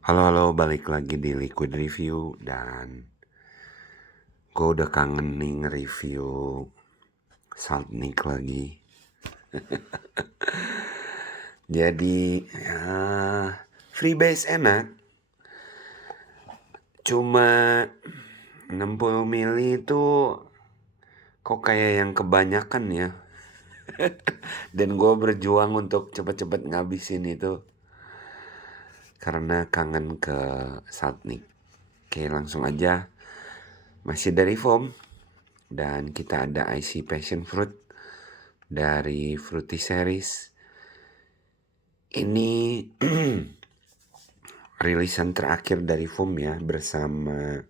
Halo, balik lagi di Liquid Review dan gue udah kangen nih nge-review Saltnik lagi. Jadi ya, freebase enak, cuma 60 mili itu kok kayak yang kebanyakan ya. Dan gue berjuang untuk cepet-cepet ngabisin itu karena kangen ke Saltnik. Oke, langsung aja. Masih dari foam dan kita ada IC Passion Fruit dari Fruity Series. Ini rilisan terakhir dari foam ya, bersama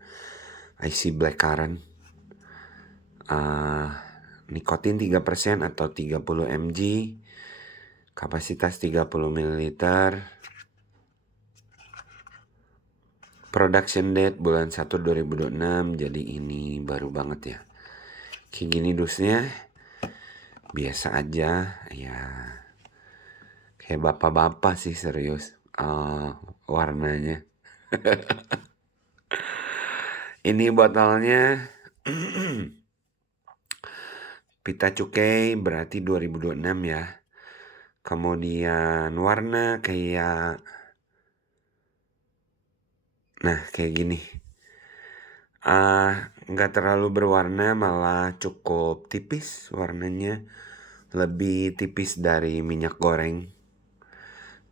IC Blackcurrant. Nikotin 3% atau 30 mg, kapasitas 30 ml. Production date bulan 1 2026, jadi ini baru banget ya. Kayak gini dusnya biasa aja ya, kayak bapak-bapak sih, serius. Warnanya ini botolnya pita cukai berarti 2026 ya. Kemudian warna kayak, nah kayak gini. Nggak terlalu berwarna, malah cukup tipis warnanya. Lebih tipis dari minyak goreng.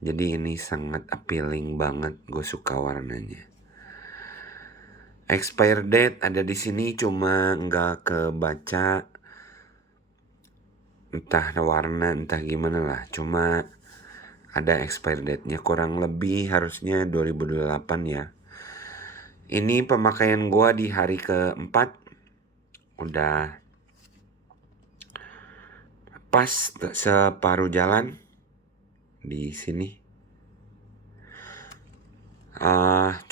Jadi ini sangat appealing banget, gue suka warnanya. Expire date ada di sini, cuma nggak kebaca. Entah warna, entah gimana lah. Cuma ada expire date-nya, kurang lebih harusnya 2028 ya. Ini pemakaian gua di hari keempat. Udah pas separuh jalan di sini.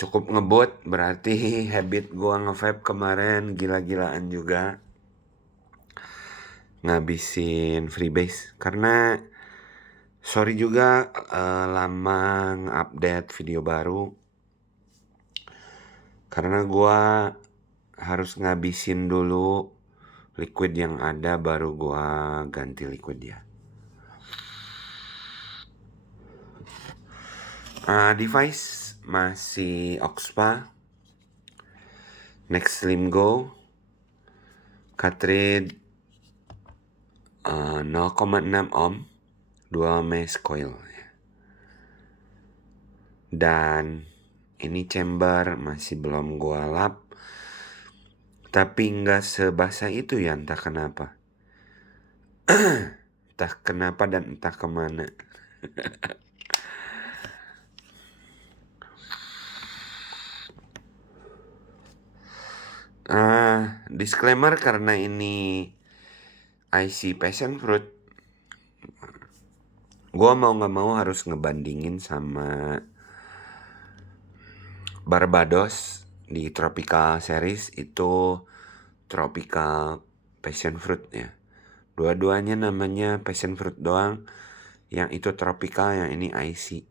Cukup ngebut, berarti habit gua nge-vape kemarin gila-gilaan juga. Ngabisin freebase karena sorry juga lama update video baru. Karena gua harus ngabisin dulu liquid yang ada, baru gua ganti liquid ya. Device masih Oxpa Next Slim Go, cartridge 0,6 ohm, dual mesh coil. Dan ini chamber masih belum gua lap, tapi nggak sebasah itu ya, entah kenapa. Entah kenapa dan entah kemana. Disclaimer, karena ini IC Passion Fruit, gue mau gak mau harus ngebandingin sama Barbados di Tropical Series. Itu Tropical Passion Fruit ya. Dua-duanya namanya Passion Fruit doang. Yang itu Tropical, yang ini IC.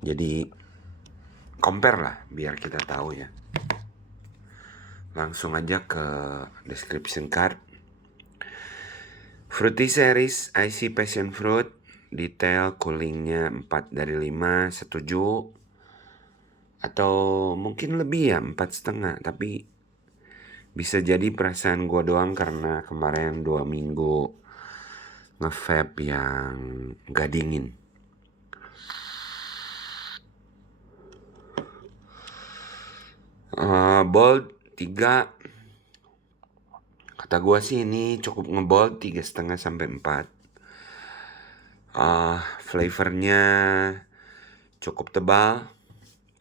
Jadi compare lah biar kita tahu ya. Langsung aja ke description card. Fruity Series IC Passion Fruit, detail coolingnya 4 dari 5, setuju. Atau mungkin lebih ya, 4,5. Tapi bisa jadi perasaan gua doang karena kemarin 2 minggu nge-vape yang gak dingin. Bold 3. Kata gua sih ini cukup ngebold, 3,5 sampai 4. Flavornya cukup tebal.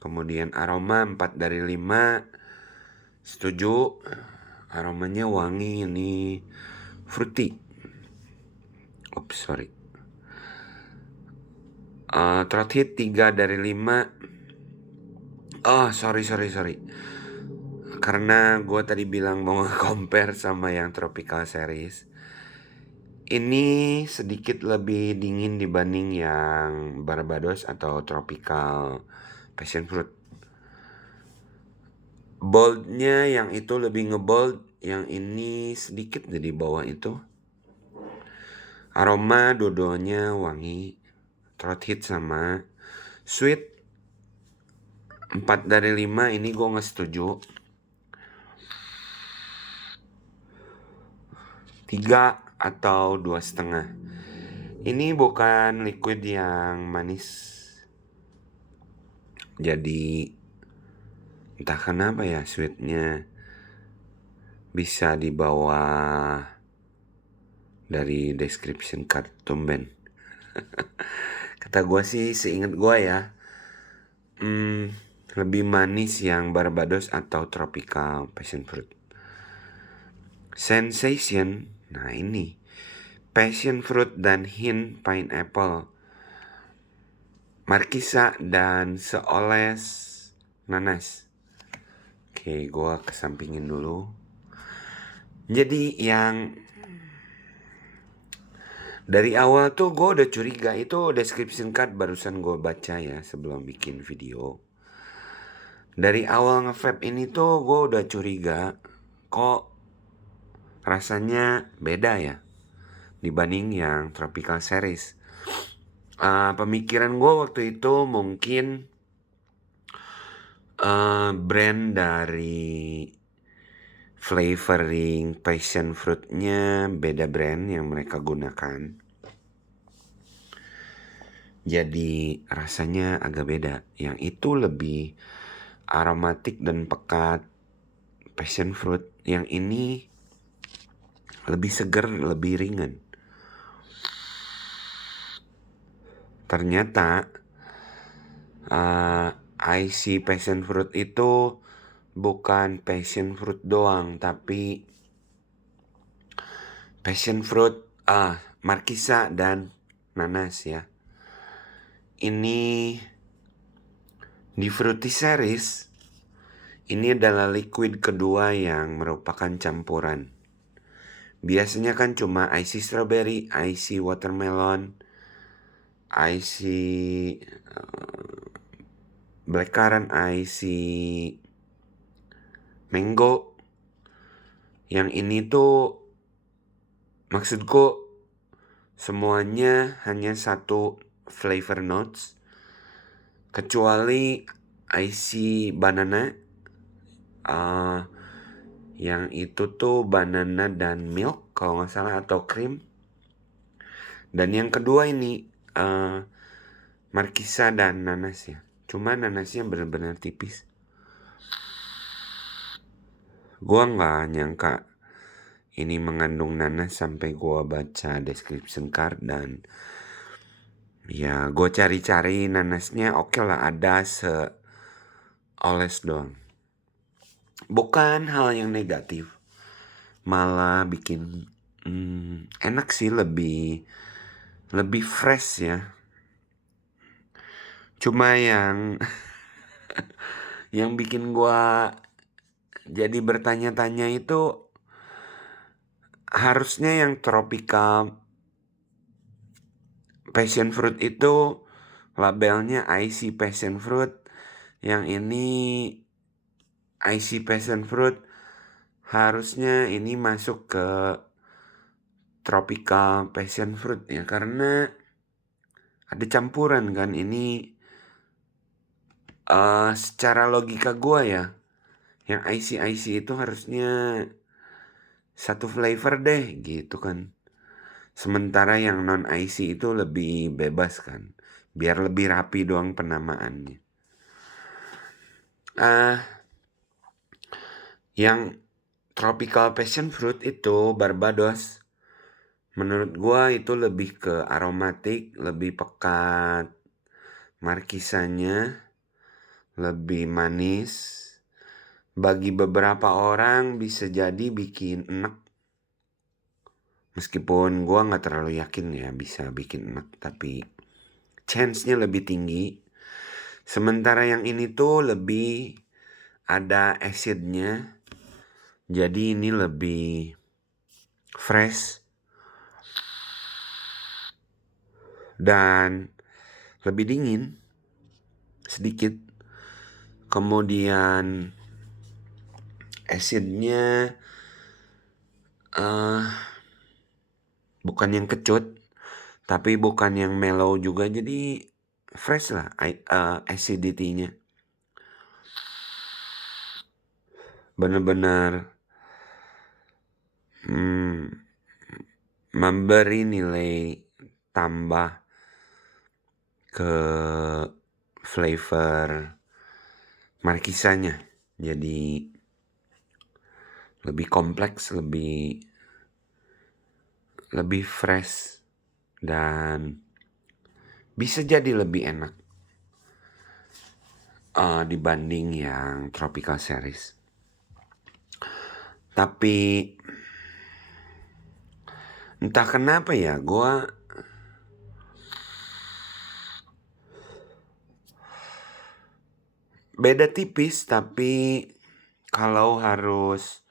Kemudian aroma 4 dari 5. Setuju. Aromanya wangi, ini fruity. Oops, sorry. Throat hit 3 dari 5. Sorry. Karena gue tadi bilang mau compare sama yang Tropical Series. Ini sedikit lebih dingin dibanding yang Barbados atau tropical passion fruit. Boldnya yang itu lebih ngebold, yang ini sedikit di bawah itu. Aroma dua-duanya wangi, throat hit sama sweet. 4 dari 5 ini gue gak setuju. 3 atau 2,5. Ini bukan liquid yang manis. Jadi entah kenapa ya sweetnya bisa di bawah dari description card tumben. Kata gue sih seingat gue ya, lebih manis yang Barbados atau tropical passion fruit. Sensation, nah ini passion fruit dan hint pineapple. Markisa dan seoles nanas. Oke, gue kesampingin dulu. Jadi yang dari awal tuh gue udah curiga, itu description card barusan gue baca ya sebelum bikin video. Dari awal nge-vape ini tuh gue udah curiga, kok rasanya beda ya dibanding yang tropical series. Pemikiran gue waktu itu mungkin brand dari flavoring passion fruitnya beda brand yang mereka gunakan. Jadi rasanya agak beda. Yang itu lebih aromatik dan pekat passion fruit. Yang ini lebih segar, lebih ringan. Ternyata IC passion fruit itu bukan passion fruit doang, tapi passion fruit, markisa dan nanas ya. Ini di Fruity Series, ini adalah liquid kedua yang merupakan campuran. Biasanya kan cuma IC strawberry, IC watermelon, IC blackcurrant, IC mango. Yang ini tuh maksudku semuanya hanya satu flavor notes, kecuali IC banana. Yang itu tuh banana dan milk kalau nggak salah, atau cream. Dan yang kedua ini markisa dan nanas ya. Cuma nanasnya benar-benar tipis. Gua nggak nyangka ini mengandung nanas sampai gua baca description card, dan ya gue cari-cari nanasnya, oke lah ada seoles doang. Bukan hal yang negatif, malah bikin enak sih, lebih fresh ya. Cuma yang yang bikin gua jadi bertanya-tanya itu, harusnya yang tropical passion fruit itu labelnya IC passion fruit. Yang ini IC passion fruit, harusnya ini masuk ke tropical passion fruit ya, karena ada campuran kan. Ini secara logika gua ya, yang IC itu harusnya satu flavor deh gitu kan. Sementara yang non IC itu lebih bebas kan, biar lebih rapi doang penamaannya. Yang tropical passion fruit itu Barbados, menurut gua itu lebih ke aromatik, lebih pekat. Markisanya lebih manis. Bagi beberapa orang bisa jadi bikin enek. Meskipun gua gak terlalu yakin ya bisa bikin enek, tapi chance-nya lebih tinggi. Sementara yang ini tuh lebih ada acidnya, jadi ini lebih fresh. dan lebih dingin sedikit. Kemudian acidnya bukan yang kecut, tapi bukan yang mellow juga, jadi fresh lah acidity-nya. Bener-bener memberi nilai tambah ke flavor markisanya. Jadi lebih kompleks, lebih fresh, dan bisa jadi lebih enak dibanding yang tropical series. Tapi entah kenapa ya, gua beda tipis, tapi kalau harus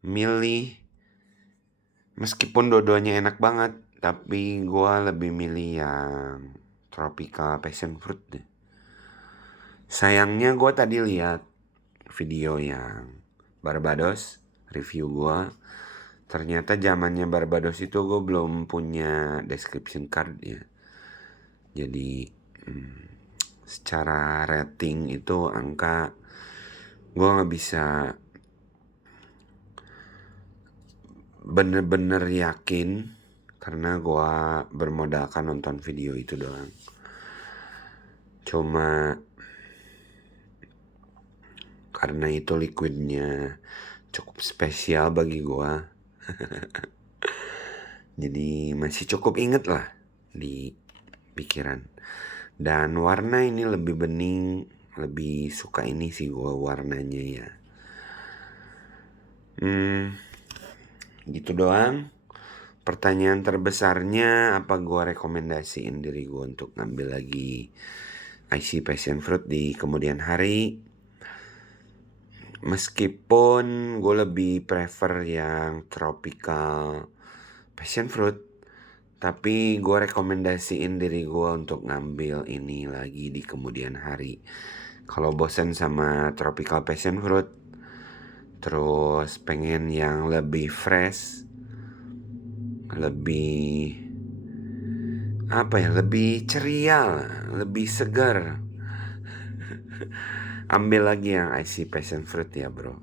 milih, meskipun dua-duanya enak banget, tapi gua lebih milih yang tropical passion fruit deh. Sayangnya gua tadi lihat video yang Barbados, review gua. Ternyata zamannya Barbados itu gue belum punya description card ya. Jadi secara rating itu angka gue gak bisa bener-bener yakin, karena gue bermodalkan nonton video itu doang. Cuma karena itu liquidnya cukup spesial bagi gue, jadi masih cukup inget lah di pikiran. Dan warna ini lebih bening, lebih suka ini sih gue warnanya ya. Gitu doang. Pertanyaan terbesarnya, apa gue rekomendasiin diri gue untuk ngambil lagi IC Passion Fruit di kemudian hari. Meskipun gue lebih prefer yang tropical passion fruit, tapi gue rekomendasiin diri gue untuk ngambil ini lagi di kemudian hari. Kalau bosen sama tropical passion fruit, terus pengen yang lebih fresh, lebih lebih ceria, lebih segar, ambil lagi yang IC Passion Fruit ya bro.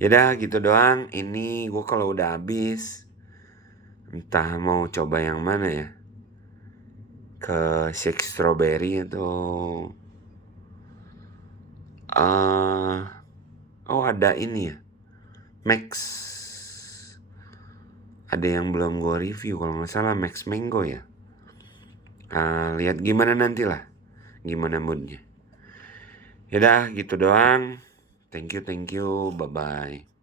Yaudah gitu doang. Ini gue kalau udah habis, entah mau coba yang mana ya, ke shake strawberry atau ada ini ya, Max, ada yang belum gue review kalau nggak salah, Max Mango ya. Lihat gimana nanti lah, gimana moodnya. Yaudah gitu doang. Thank you, bye bye.